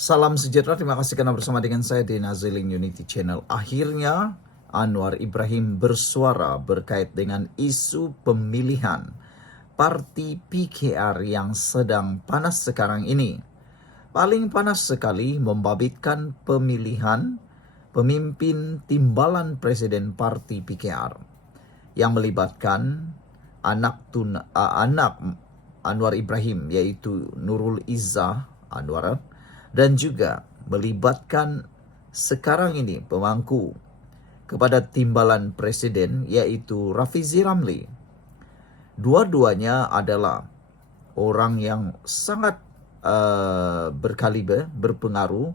Salam sejahtera, terima kasih karena bersama dengan saya di Nazilin Unity Channel. Akhirnya Anwar Ibrahim bersuara berkait dengan isu pemilihan parti PKR yang sedang panas sekarang ini. Paling panas sekali membabitkan pemilihan pemimpin timbalan presiden parti PKR yang melibatkan anak Anwar Ibrahim, yaitu Nurul Izzah Anwar, dan juga melibatkan sekarang ini pemangku kepada timbalan presiden, yaitu Rafizi Ramli. Dua-duanya adalah orang yang sangat berkaliber, berpengaruh,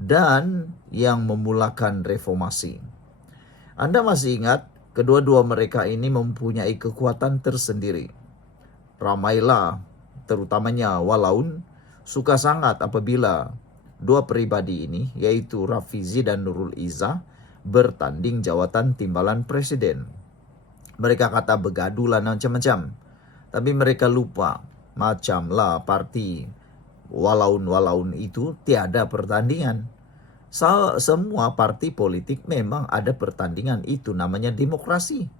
dan yang memulakan reformasi. Anda masih ingat, kedua-dua mereka ini mempunyai kekuatan tersendiri. Ramailah, terutamanya Walaun, suka sangat apabila dua pribadi ini, yaitu Rafizi dan Nurul Izzah, bertanding jawatan timbalan presiden. Mereka kata begaduh lah macam-macam. Tapi mereka lupa, macamlah parti Walaun itu tiada pertandingan. Semua parti politik memang ada pertandingan, itu namanya demokrasi.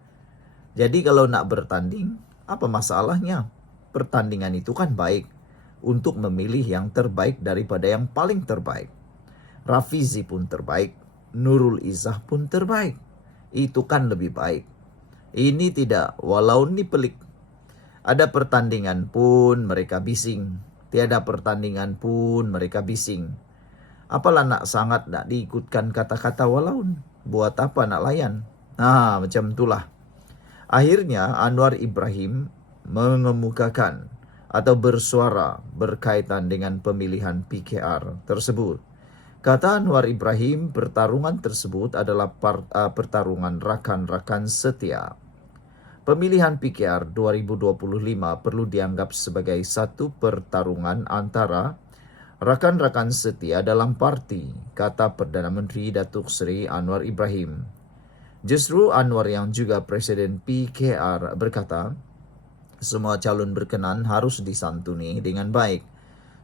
Jadi kalau nak bertanding, apa masalahnya? Pertandingan itu kan baik untuk memilih yang terbaik daripada yang paling terbaik. Rafizi pun terbaik, Nurul Izzah pun terbaik. Itu kan lebih baik. Ini tidak, walau ini pelik. Ada pertandingan pun mereka bising. Tiada pertandingan pun mereka bising. Apalah nak sangat nak diikutkan kata-kata walaun. Buat apa nak layan? Nah, macam itulah. Akhirnya Anwar Ibrahim mengemukakan atau bersuara berkaitan dengan pemilihan PKR tersebut. Kata Anwar Ibrahim, pertarungan tersebut adalah pertarungan rakan-rakan setia. Pemilihan PKR 2025 perlu dianggap sebagai satu pertarungan antara rakan-rakan setia dalam parti, kata Perdana Menteri Datuk Seri Anwar Ibrahim. Justru Anwar yang juga Presiden PKR berkata, semua calon berkenan harus disantuni dengan baik,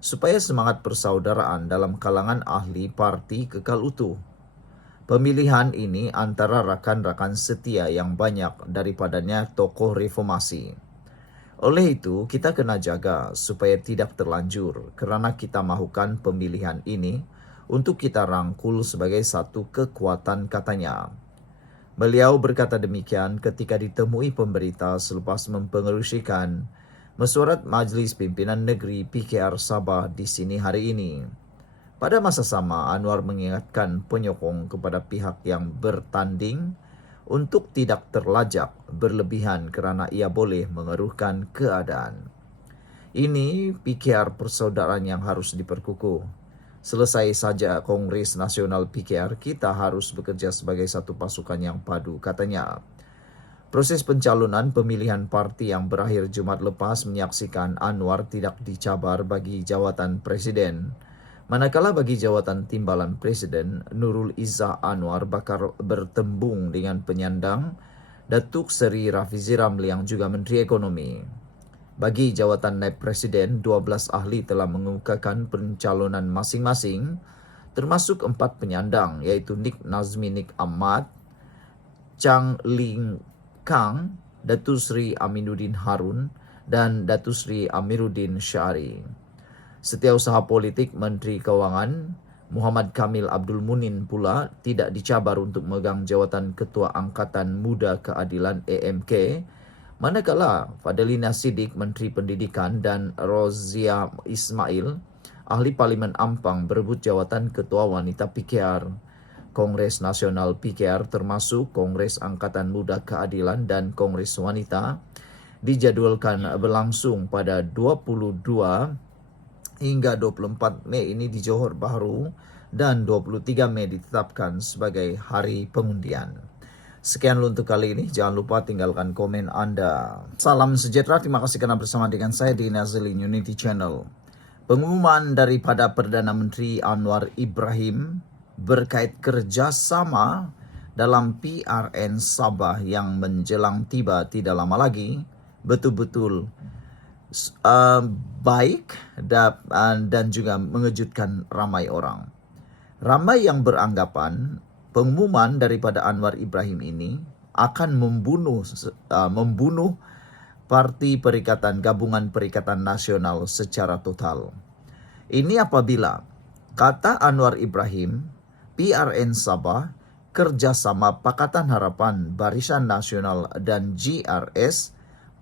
supaya semangat persaudaraan dalam kalangan ahli parti kekal utuh. Pemilihan ini antara rakan-rakan setia yang banyak daripadanya tokoh reformasi. Oleh itu, kita kena jaga supaya tidak terlanjur kerana kita mahukan pemilihan ini untuk kita rangkul sebagai satu kekuatan, katanya. Beliau berkata demikian ketika ditemui pemberita selepas mempengerusikan mesyuarat Majlis Pimpinan Negeri PKR Sabah di sini hari ini. Pada masa sama, Anwar mengingatkan penyokong kepada pihak yang bertanding untuk tidak terlajak berlebihan kerana ia boleh mengeruhkan keadaan. Ini PKR persaudaraan yang harus diperkukuh. Selesai saja Kongres Nasional PKR, kita harus bekerja sebagai satu pasukan yang padu, katanya. Proses pencalonan pemilihan parti yang berakhir Jumat lepas menyaksikan Anwar tidak dicabar bagi jawatan presiden. Manakala bagi jawatan timbalan presiden, Nurul Izzah Anwar bakal bertembung dengan penyandang Datuk Seri Rafizi Ramli yang juga Menteri Ekonomi. Bagi jawatan naib presiden, 12 ahli telah mengemukakan pencalonan masing-masing, termasuk 4 penyandang, iaitu Nik Nazmi Nik Ahmad, Chang Ling Kang, Datuk Seri Aminuddin Harun, dan Datuk Seri Amiruddin Syari. Setiausaha Politik Menteri Kewangan Muhammad Kamil Abdul Munin pula tidak dicabar untuk memegang jawatan Ketua Angkatan Muda Keadilan AMK, manakala Fadlina Siddiq Menteri Pendidikan dan Rozia Ismail Ahli Parlimen Ampang berebut jawatan Ketua Wanita PKR. Kongres Nasional PKR termasuk Kongres Angkatan Muda Keadilan dan Kongres Wanita dijadualkan berlangsung pada 22 hingga 24 Mei ini di Johor Bahru, dan 23 Mei ditetapkan sebagai hari pengundian. Sekian untuk kali ini. Jangan lupa tinggalkan komen Anda. Salam sejahtera. Terima kasih kerana bersama dengan saya di Nazilin Unity Channel. Pengumuman daripada Perdana Menteri Anwar Ibrahim berkait kerjasama dalam PRN Sabah yang menjelang tiba tidak lama lagi betul-betul baik dan juga mengejutkan ramai orang. Ramai yang beranggapan pengumuman daripada Anwar Ibrahim ini akan membunuh Parti Perikatan Gabungan Perikatan Nasional secara total. Ini apabila, kata Anwar Ibrahim, PRN Sabah, kerjasama Pakatan Harapan, Barisan Nasional dan GRS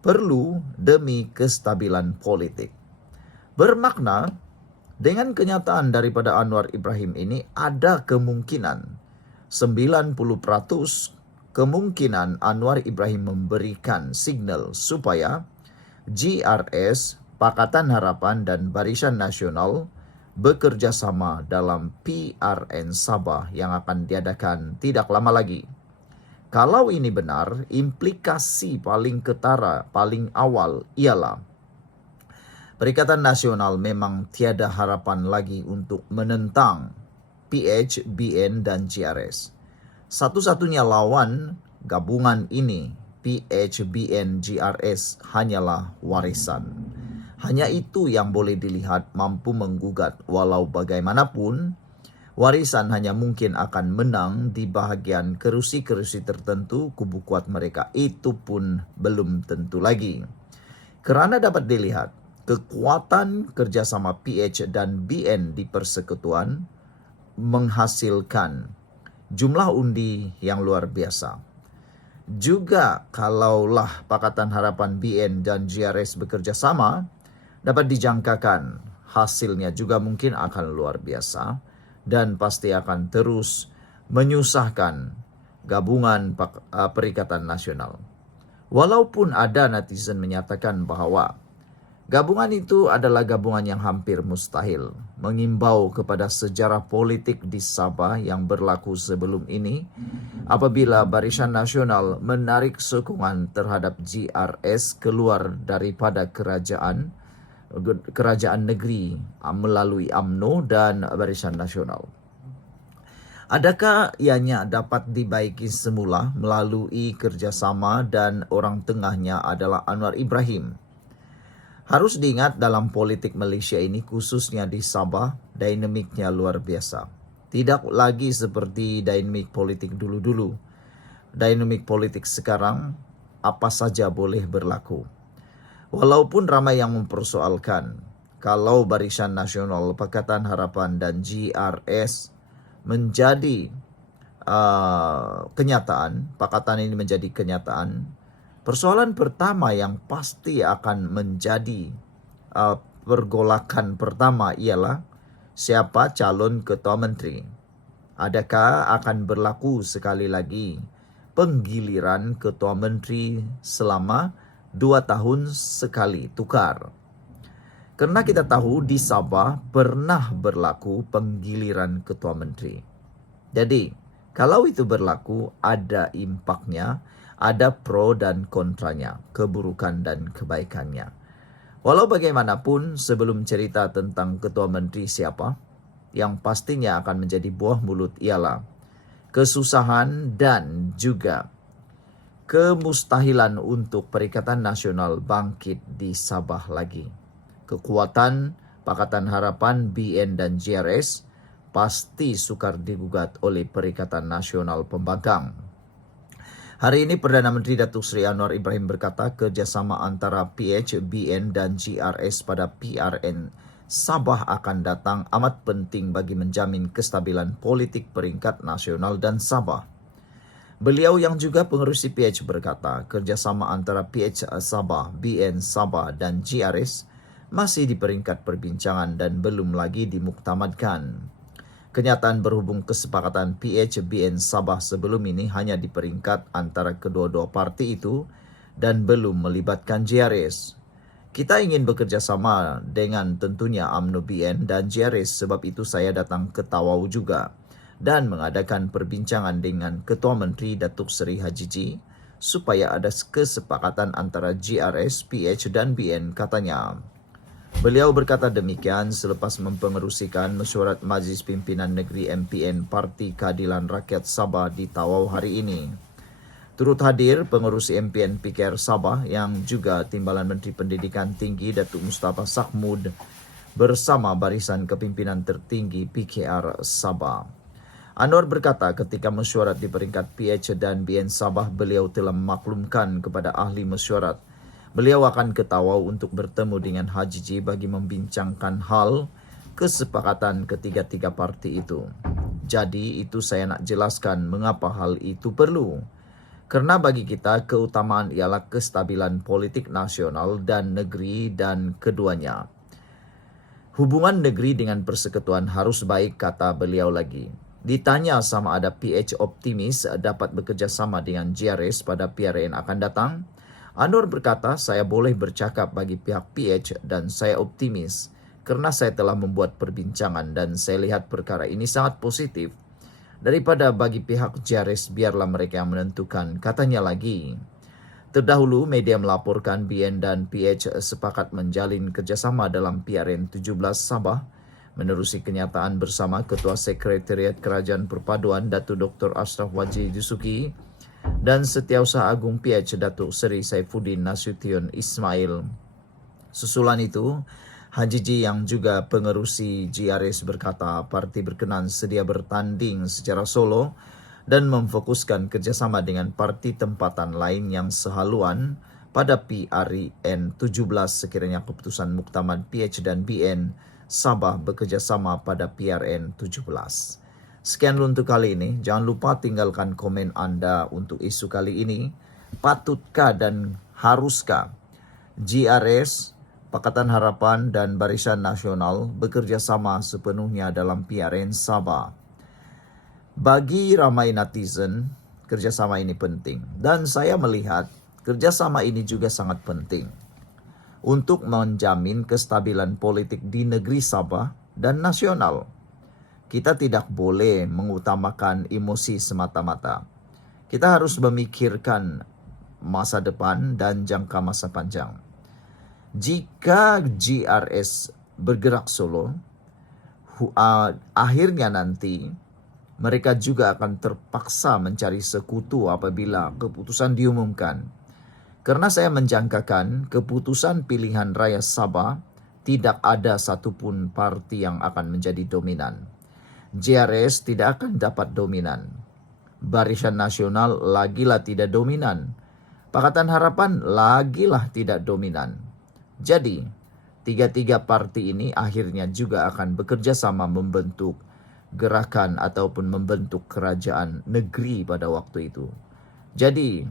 perlu demi kestabilan politik. Bermakna, dengan kenyataan daripada Anwar Ibrahim ini ada kemungkinan 90% kemungkinan Anwar Ibrahim memberikan signal supaya GRS, Pakatan Harapan dan Barisan Nasional bekerja sama dalam PRN Sabah yang akan diadakan tidak lama lagi. Kalau ini benar, implikasi paling ketara, paling awal ialah Perikatan Nasional memang tiada harapan lagi untuk menentang PH, BN dan GRS. Satu-satunya lawan gabungan ini, PH, BN, GRS, hanyalah warisan. Hanya itu yang boleh dilihat mampu menggugat, walau bagaimanapun warisan hanya mungkin akan menang di bahagian kerusi-kerusi tertentu kubu kuat mereka. Itu pun belum tentu lagi. Kerana dapat dilihat, kekuatan kerjasama PH dan BN di persekutuan menghasilkan jumlah undi yang luar biasa. Juga kalaulah Pakatan Harapan, BN dan GRS bekerja sama, dapat dijangkakan hasilnya juga mungkin akan luar biasa dan pasti akan terus menyusahkan gabungan Perikatan Nasional. Walaupun ada netizen menyatakan bahwa gabungan itu adalah gabungan yang hampir mustahil, mengimbau kepada sejarah politik di Sabah yang berlaku sebelum ini, apabila Barisan Nasional menarik sokongan terhadap GRS keluar daripada kerajaan negeri melalui UMNO dan Barisan Nasional. Adakah ianya dapat dibaiki semula melalui kerjasama dan orang tengahnya adalah Anwar Ibrahim? Harus diingat dalam politik Malaysia ini, khususnya di Sabah, dinamiknya luar biasa. Tidak lagi seperti dinamik politik dulu-dulu. Dinamik politik sekarang, apa saja boleh berlaku. Walaupun ramai yang mempersoalkan, kalau Barisan Nasional, Pakatan Harapan dan GRS menjadi kenyataan, pakatan ini menjadi kenyataan, persoalan pertama yang pasti akan menjadi pergolakan pertama ialah siapa calon ketua menteri. Adakah akan berlaku sekali lagi penggiliran ketua menteri selama 2 tahun sekali tukar? Karena kita tahu di Sabah pernah berlaku penggiliran ketua menteri. Jadi, kalau itu berlaku, ada impaknya, ada pro dan kontranya, keburukan dan kebaikannya. Walau bagaimanapun, sebelum cerita tentang ketua menteri siapa, yang pastinya akan menjadi buah mulut ialah kesusahan dan juga kemustahilan untuk Perikatan Nasional bangkit di Sabah lagi. Kekuatan Pakatan Harapan, BN dan GRS pasti sukar digugat oleh Perikatan Nasional Pembangkang. Hari ini Perdana Menteri Datuk Seri Anwar Ibrahim berkata kerjasama antara PH, BN dan GRS pada PRN Sabah akan datang amat penting bagi menjamin kestabilan politik peringkat nasional dan Sabah. Beliau yang juga pengerusi PH berkata kerjasama antara PH Sabah, BN Sabah dan GRS masih di peringkat perbincangan dan belum lagi dimuktamadkan. Kenyataan berhubung kesepakatan PH, BN Sabah sebelum ini hanya di peringkat antara kedua-dua parti itu dan belum melibatkan GRS. Kita ingin bekerja sama dengan tentunya UMNO, BN dan GRS, sebab itu saya datang ke Tawau juga dan mengadakan perbincangan dengan Ketua Menteri Datuk Seri Haji G supaya ada kesepakatan antara GRS, PH dan BN, katanya. Beliau berkata demikian selepas mempengerusikan mesyuarat Majlis Pimpinan Negeri MPN Parti Keadilan Rakyat Sabah di Tawau hari ini. Turut hadir pengurus MPN PKR Sabah yang juga Timbalan Menteri Pendidikan Tinggi Datuk Mustafa Sakhmud bersama barisan kepimpinan tertinggi PKR Sabah. Anwar berkata ketika mesyuarat di peringkat PH dan BN Sabah, beliau telah memaklumkan kepada ahli mesyuarat beliau akan ke Tawau untuk bertemu dengan Haji G bagi membincangkan hal kesepakatan ketiga-tiga parti itu. Jadi itu saya nak jelaskan mengapa hal itu perlu. Karena bagi kita keutamaan ialah kestabilan politik nasional dan negeri dan keduanya. Hubungan negeri dengan persekutuan harus baik, kata beliau lagi. Ditanya sama ada PH optimis dapat bekerjasama dengan GRS pada PRN akan datang, Anwar berkata saya boleh bercakap bagi pihak PH dan saya optimis karena saya telah membuat perbincangan dan saya lihat perkara ini sangat positif. Daripada bagi pihak GRS biarlah mereka yang menentukan, katanya lagi. Terdahulu media melaporkan BN dan PH sepakat menjalin kerjasama dalam PRN 17 Sabah menerusi kenyataan bersama Ketua Sekretariat Kerajaan Perpaduan Datuk Dr. Ashraf Waji Dusuki dan Setiausaha Agung PH Datuk Seri Saifuddin Nasution Ismail. Susulan itu, Haji G yang juga pengerusi GRS berkata parti berkenan sedia bertanding secara solo dan memfokuskan kerjasama dengan parti tempatan lain yang sehaluan pada PRN 17 sekiranya keputusan Muktamad PH dan BN Sabah bekerjasama pada PRN 17. Sekian untuk kali ini. Jangan lupa tinggalkan komen anda untuk isu kali ini. Patutkah dan haruskah GRS, Pakatan Harapan dan Barisan Nasional bekerja sama sepenuhnya dalam PRN Sabah? Bagi ramai netizen, kerjasama ini penting. Dan saya melihat kerjasama ini juga sangat penting untuk menjamin kestabilan politik di negeri Sabah dan nasional. Kita tidak boleh mengutamakan emosi semata-mata. Kita harus memikirkan masa depan dan jangka masa panjang. Jika GRS bergerak solo, akhirnya nanti mereka juga akan terpaksa mencari sekutu apabila keputusan diumumkan. Karena saya menjangkakan keputusan pilihan raya Sabah tidak ada satupun parti yang akan menjadi dominan. GRS tidak akan dapat dominan. Barisan Nasional lagilah tidak dominan. Pakatan Harapan lagilah tidak dominan. Jadi, tiga-tiga parti ini akhirnya juga akan bekerja sama membentuk gerakan ataupun membentuk kerajaan negeri pada waktu itu. Jadi,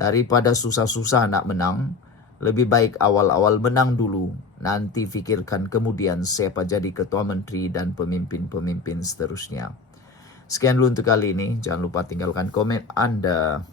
daripada susah-susah nak menang, lebih baik awal-awal menang dulu. Nanti fikirkan kemudian siapa jadi ketua menteri dan pemimpin-pemimpin seterusnya. Sekian dulu untuk kali ini. Jangan lupa tinggalkan komen anda.